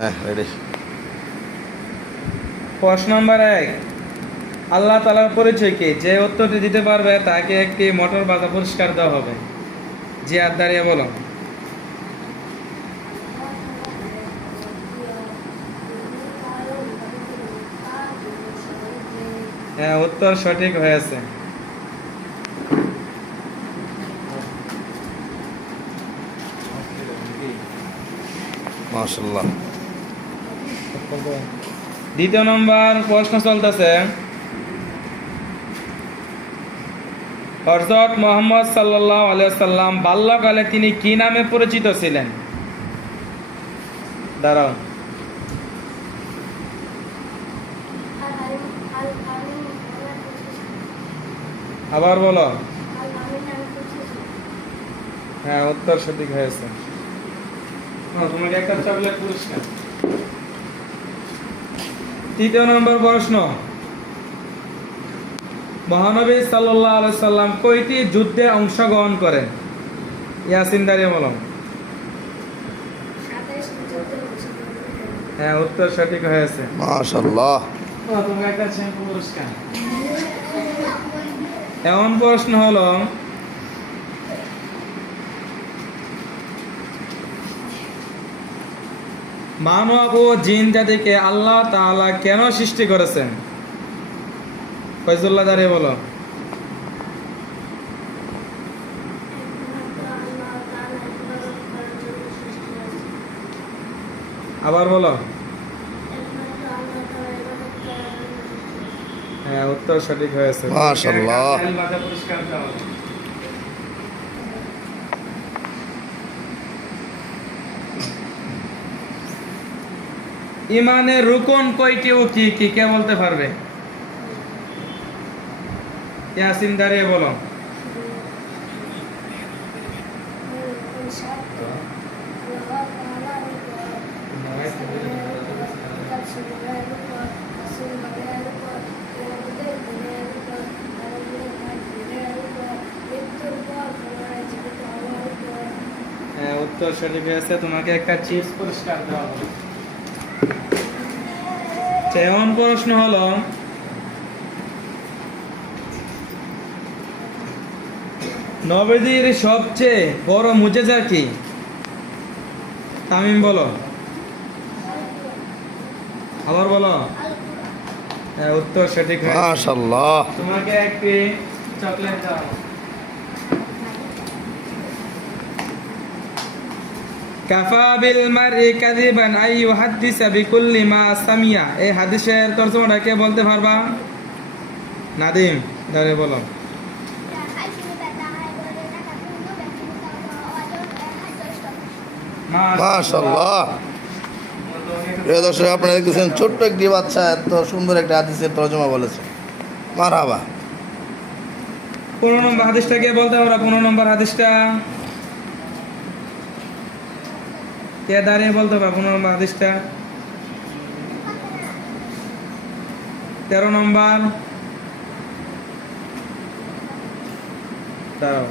হ্যাঁ রেডি। প্রশ্ন নাম্বার 1, আল্লাহ তাআলার পরিচয় কি? যে উত্তরটি দিতে পারবে তাকে একটি মোটর বাজার পুরস্কার দেওয়া হবে। জিয়াদ দাঁড়িয়ে বলো। হ্যাঁ, উত্তর সঠিক হয়েছে। মাশাআল্লাহ। দ্বিতীয় নম্বর প্রশ্ন চলতেছে, হযরত মুহাম্মদ সাল্লাল্লাহু আলাইহি ওয়াসাল্লাম বাল্যকালে তিনি কি নামে পরিচিত ছিলেন? দাঁড়াও। আবার বলো। হ্যাঁ, উত্তর সঠিক হয়েছে। তোমাকে একটা চকলেট পুরস্কার। তৃতীয় নম্বর প্রশ্ন, মহানবী সাল্লাল্লাহু আলাইহি সাল্লাম কয়টি যুদ্ধে অংশগ্রহণ করেন? ইয়াসিন দাঁড়িয়ে বলো। হ্যাঁ, উত্তর সঠিক হয়েছে। মাশাআল্লাহ। তোমাকে একটা পুরস্কার। এমন প্রশ্ন হলো, মানব ও জিন জাতিকে আল্লাহ তাআলা কেন সৃষ্টি করেছেন? ফয়জুল্লাহ দাঁড়িয়ে বলো। আবার বলো। হ্যাঁ, উত্তর সঠিক হয়েছে। মাশাআল্লাহ। পুরস্কার দেওয়া হবে। ইমানের রুকন কয়টি ও কি কি কে বলতে পারবে? ইয়াসিন দাঁড়িয়ে বলো। হ্যাঁ, উত্তর সঠিক হয়েছে। তোমাকে একটা চিপস পুরস্কার দেওয়া হবে। এমন প্রশ্ন হলো, নবীদের সবচেয়ে বড় মুজিজা কি? তামিম বলো। আবার বলো। হ্যাঁ, উত্তর সঠিক হয়েছে। মাশাআল্লাহ। তোমাকে একটি চকলেট দেওয়া হবে। কাফা বিল মারই কাযিবান আই ইউহাদ্দিসা বিকুল্লি মা সামিয়া, এই হাদিসের তরজমাটা কে বলতে পারবা? নাদিম দাঁড়িয়ে বলো। মাশাআল্লাহ। প্রিয় দর্শক, আপনারা দেখতেছেন ছোট্ট একটি বাচ্চা এত সুন্দর একটা হাদিসের তরজমা বলেছে। মারহাবা। 15 নম্বর হাদিসটা কে বলতে পারবা? 15 নম্বর হাদিসটা কে দাঁড়িয়ে বলতে পারবা? 15 নম্বর হাদিসটা। 13 নম্বর দাঁড়াও।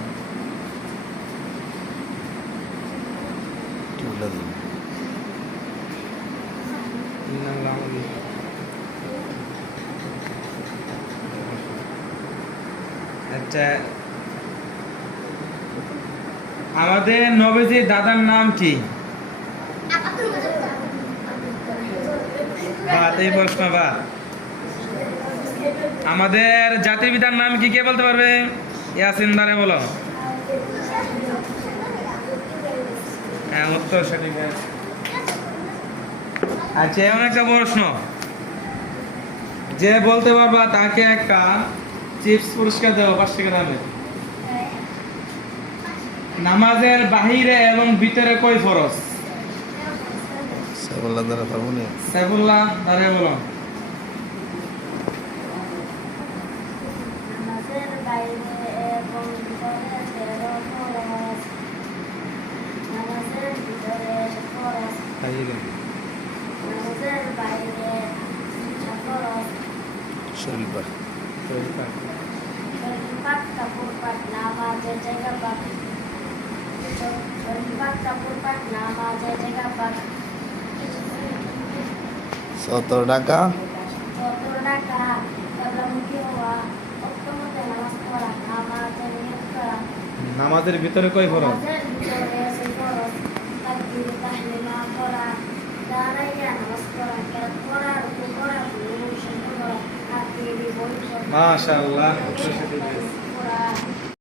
আচ্ছা, আমাদের নবীজির দাদার নাম কি? এই প্রশ্ন বা আমাদের জাতির পিতার নাম কি কে বলতে পারবে? ইয়াসিন দারে বলো। হ্যাঁ, উত্তর সঠিক হয়েছে। আচ্ছা, এমন একটা প্রশ্ন, যে বলতে পারবা তাকে একটা চিপস পুরস্কার দেবো 5 টাকা দামের। নামাজের বাহিরে এবং ভিতরে কয় ফরজ? সাইফুল্লাহ দ্বারা পারবো না। সাইফুল্লাহ দাঁড়িয়ে বলো। শরীফা। 70 টাকা নামাজের ভিতরে কয় ফরজ? মাশাআল্লাহ।